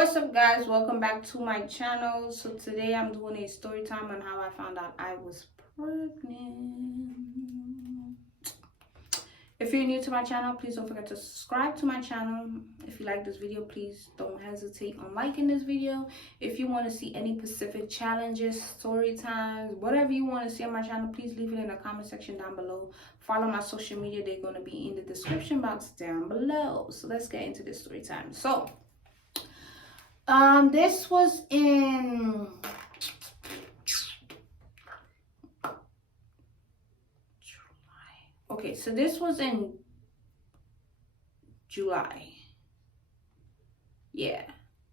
What's up, guys? Welcome back to my channel. So today I'm doing a story time on how I found out I was pregnant. If you're new to my channel, please don't forget to subscribe to my channel. If you like this video, please don't hesitate on liking this video. If you want to see any specific challenges, story times, whatever you want to see on my channel, please leave it in the comment section down below. Follow my social media. They're going to be in the description box down below. So let's get into this story time. So this was in July. Okay, so this was in July. Yeah.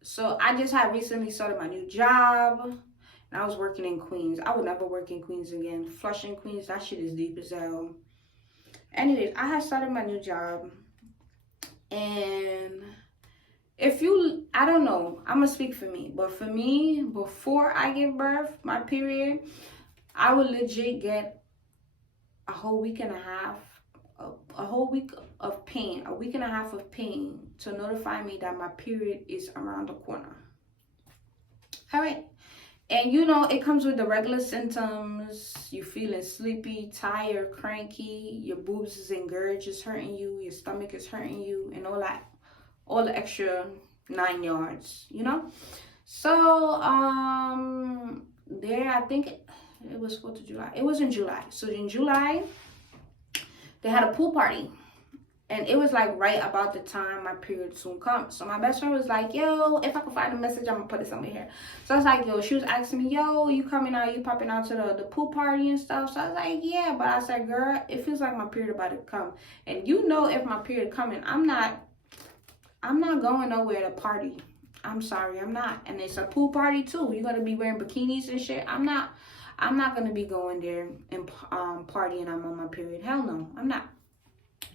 So I just had recently started my new job, and I was working in Queens. I would never work in Queens again. Flushing, Queens, that shit is deep as hell. Anyways, I had started my new job, and I don't know, I'm gonna speak for me, but for me, before I give birth, my period, I would legit get a whole week and a half, a whole week of pain, a week and a half of pain to notify me that my period is around the corner. All right. And you know, it comes with the regular symptoms. You feeling sleepy, tired, cranky, your boobs is engorged, is hurting you, your stomach is hurting you, and all that. All the extra 9 yards, you know. So there, I think it was 4th of July. It was in July. So in July, they had a pool party, and it was like right about the time my period soon comes. So my best friend was like, yo, if I can find a message, I'm gonna put it somewhere here. So I was like, yo, she was asking me, yo, you coming out, you popping out to the pool party and stuff. So I was like, yeah. But I said, girl, it feels like my period about to come, and you know, if my period coming, I'm not going nowhere to party. I'm sorry, I'm not. And it's a pool party too. You're gonna be wearing bikinis and shit. I'm not gonna be going there and partying. I'm on my period. Hell no, I'm not.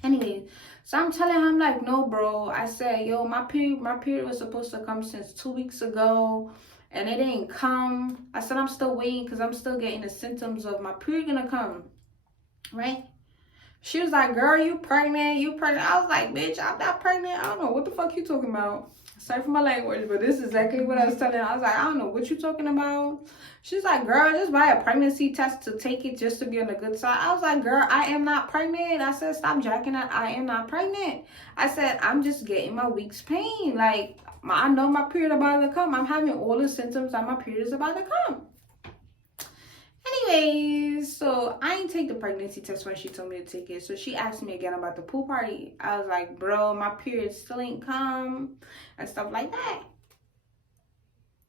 Anyway, so I'm telling him, like, no, bro. I said, yo, my period was supposed to come since 2 weeks ago, and it didn't come. I said, I'm still waiting because I'm still getting the symptoms of my period gonna come, right? She was like, girl, you pregnant, I was like, bitch, I'm not pregnant. I don't know what the fuck you talking about. Sorry for my language, but this is exactly what I was telling her. I was like, I don't know what you talking about. She's like, girl, just buy a pregnancy test to take it just to be on the good side. I was like, girl, I am not pregnant. I said, stop jacking that. I am not pregnant. I said, I'm just getting my week's pain. Like, I know my period about to come. I'm having all the symptoms that my period is about to come. Anyways, so I ain't take the pregnancy test when she told me to take it. So she asked me again about the pool party. I was like, bro, my period still ain't come and stuff like that.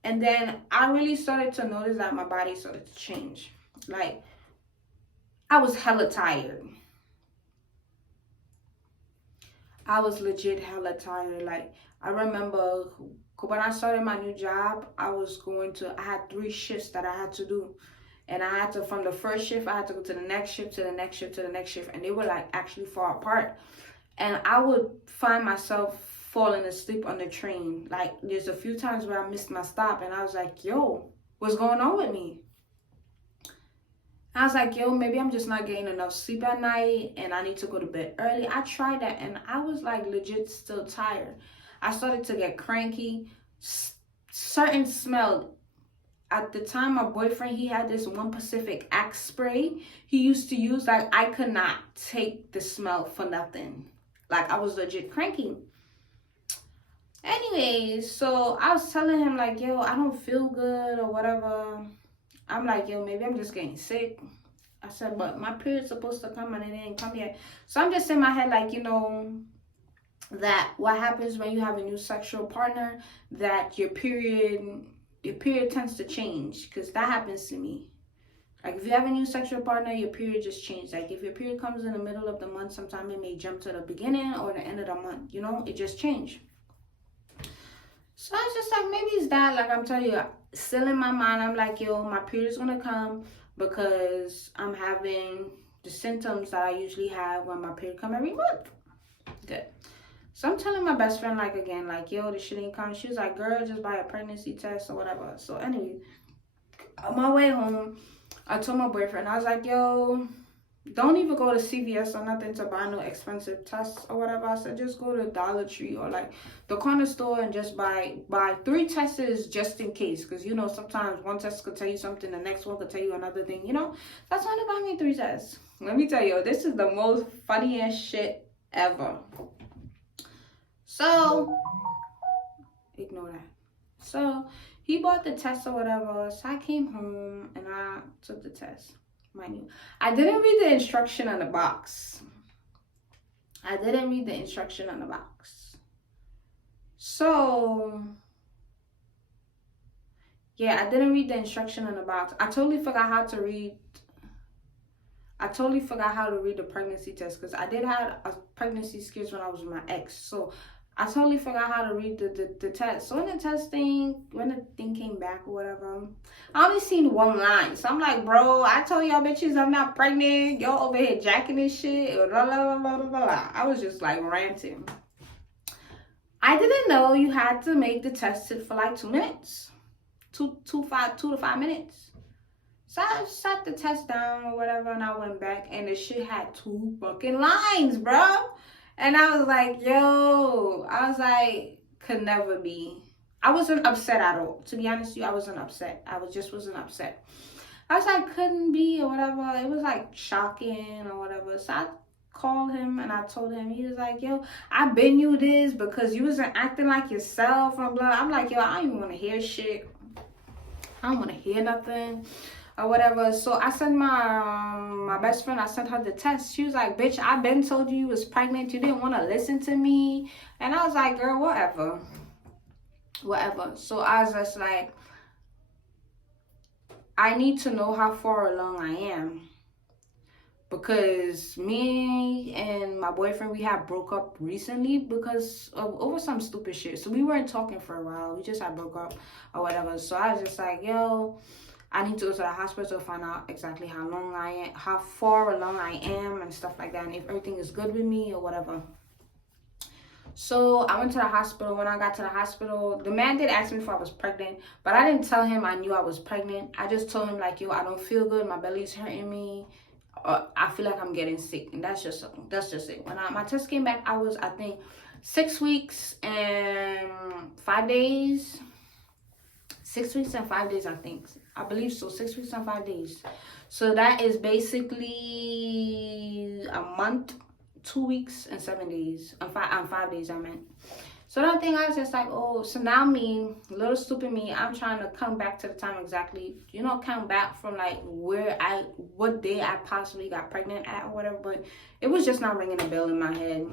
And then I really started to notice that my body started to change. Like, I was hella tired. I was legit hella tired. Like, I remember when I started my new job, I had 3 shifts that I had to do. And I had to, from the first shift, I had to go to the next shift, to the next shift, to the next shift. And they were like actually far apart. And I would find myself falling asleep on the train. Like, there's a few times where I missed my stop, and I was like, yo, what's going on with me? I was like, yo, maybe I'm just not getting enough sleep at night and I need to go to bed early. I tried that, and I was like legit still tired. I started to get cranky. Certain smell. At the time, my boyfriend, he had this One Pacific Axe spray he used to use. Like, I could not take the smell for nothing. Like, I was legit cranky. Anyways, so I was telling him, like, yo, I don't feel good or whatever. I'm like, yo, maybe I'm just getting sick. I said, but my period's supposed to come and it didn't come yet. So I'm just in my head, like, you know, that what happens when you have a new sexual partner, that your period tends to change, because that happens to me. Like, if you have a new sexual partner, your period just changed. Like, if your period comes in the middle of the month, sometimes it may jump to the beginning or the end of the month, you know, it just changed. So I was just like, maybe it's that. Like, I'm telling you, still in my mind, I'm like, yo, my period's gonna come because I'm having the symptoms that I usually have when my period come every month. Good. So I'm telling my best friend, like, again, like, yo, this shit ain't coming. She was like, girl, just buy a pregnancy test or whatever. So anyway, on my way home, I told my boyfriend, I was like, yo, don't even go to CVS or nothing to buy no expensive tests or whatever. I said just go to Dollar Tree or like the corner store and just buy 3 tests just in case, because you know sometimes one test could tell you something, the next one could tell you another thing, you know. That's why they buy me 3 tests. Let me tell you, this is the most funniest shit ever. So ignore that. So he bought the test or whatever. So I came home and I took the test. Mind you, I didn't read the instruction on the box. So yeah, I didn't read the instruction on the box. I totally forgot how to read the pregnancy test, because I did have a pregnancy scares when I was with my ex. So I totally forgot how to read the test. So when the thing came back or whatever, I only seen one line. So I'm like, bro, I told y'all bitches I'm not pregnant. Y'all over here jacking this shit. Blah, blah, blah, blah, blah. I was just like ranting. I didn't know you had to make the test sit for like 2 minutes. 2 to 5 minutes. So I sat the test down or whatever, and I went back, and the shit had 2 fucking lines, bro. And I was like, yo, could never be. I wasn't upset at all. To be honest with you, I wasn't upset. Wasn't upset. I was like, couldn't be or whatever. It was like shocking or whatever. So I called him and I told him. He was like, yo, I been you this because you wasn't acting like yourself and blah. I'm like, yo, I don't even want to hear shit. I don't want to hear nothing or whatever. So I sent my best friend, I sent her the test. She was like, bitch, I been told you was pregnant. You didn't want to listen to me. And I was like, girl, whatever. So I was just like, I need to know how far along I am. Because me and my boyfriend, we had broke up recently because of over some stupid shit. So we weren't talking for a while. We just had broke up or whatever. So I was just like, yo, I need to go to the hospital to find out exactly how far along I am and stuff like that, and if everything is good with me or whatever. So I went to the hospital. When I got to the hospital, the man did ask me if I was pregnant, but I didn't tell him I knew I was pregnant. I just told him like, yo, I don't feel good. My belly's hurting me. I feel like I'm getting sick, and that's just it. When my test came back, I was, I think, 6 weeks and 5 days. 6 weeks and 5 days, I think. I believe so. 6 weeks and 5 days. So that is basically a month, 2 weeks and 7 days. And 5 days, I meant. So that thing, I was just like, oh, so now me, little stupid me, I'm trying to come back to the time exactly, you know, come back from like what day I possibly got pregnant at or whatever, but it was just not ringing a bell in my head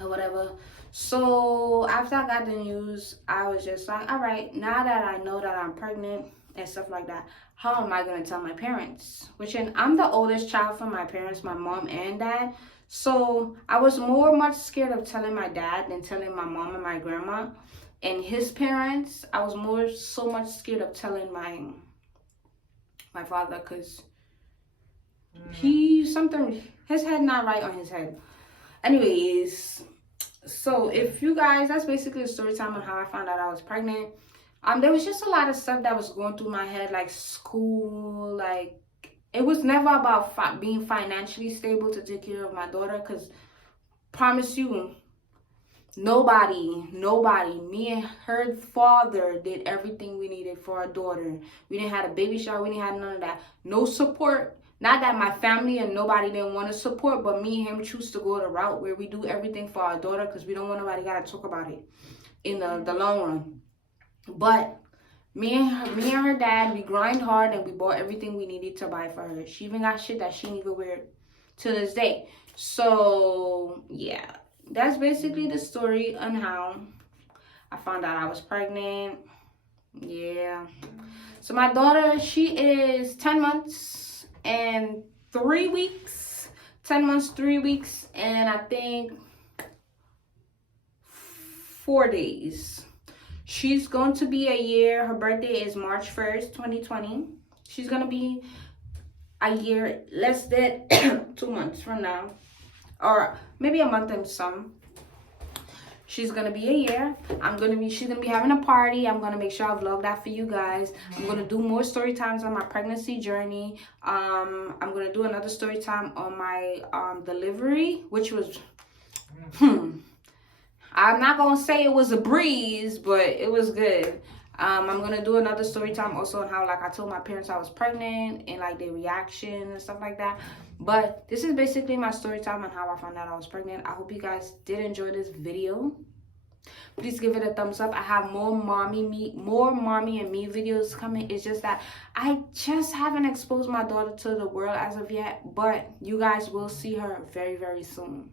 or whatever. So after I got the news, I was just like, all right, now that I know that I'm pregnant and stuff like that, how am I going to tell my parents? I'm the oldest child from my parents, my mom and dad. So I was much scared of telling my dad than telling my mom and my grandma and his parents. I was so much scared of telling my father, because his head not right on his head. Anyways, so if you guys, that's basically the story time on how I found out I was pregnant. There was just a lot of stuff that was going through my head, like school, like it was never about being financially stable to take care of my daughter, because promise you, nobody, me and her father did everything we needed for our daughter. We didn't have a baby shower, we didn't have none of that. No support. Not that my family and nobody didn't want to support, but me and him choose to go the route where we do everything for our daughter, because we don't want nobody got to talk about it in the long run. But me and her dad, we grind hard and we bought everything we needed to buy for her. She even got shit that she didn't even wear to this day. So yeah, that's basically the story on how I found out I was pregnant. Yeah. So my daughter, she is 10 months and 3 weeks. 10 months, 3 weeks, and I think 4 days. She's going to be a year. Her birthday is March 1st, 2020. She's going to be a year, less than 2 months from now. Or maybe a month and some. she's gonna be a year. She's gonna be having a party. I'm gonna make sure I vlog that for you guys. I'm gonna do more story times on my pregnancy journey. I'm gonna do another story time on my delivery, which was I'm not gonna say it was a breeze, but it was good. I'm gonna do another story time also on how, like, I told my parents I was pregnant and like their reaction and stuff like that. But this is basically my story time on how I found out I was pregnant. I hope you guys did enjoy this video. Please give it a thumbs up. I have more mommy and me videos coming. It's just that I just haven't exposed my daughter to the world as of yet, but you guys will see her very, very soon.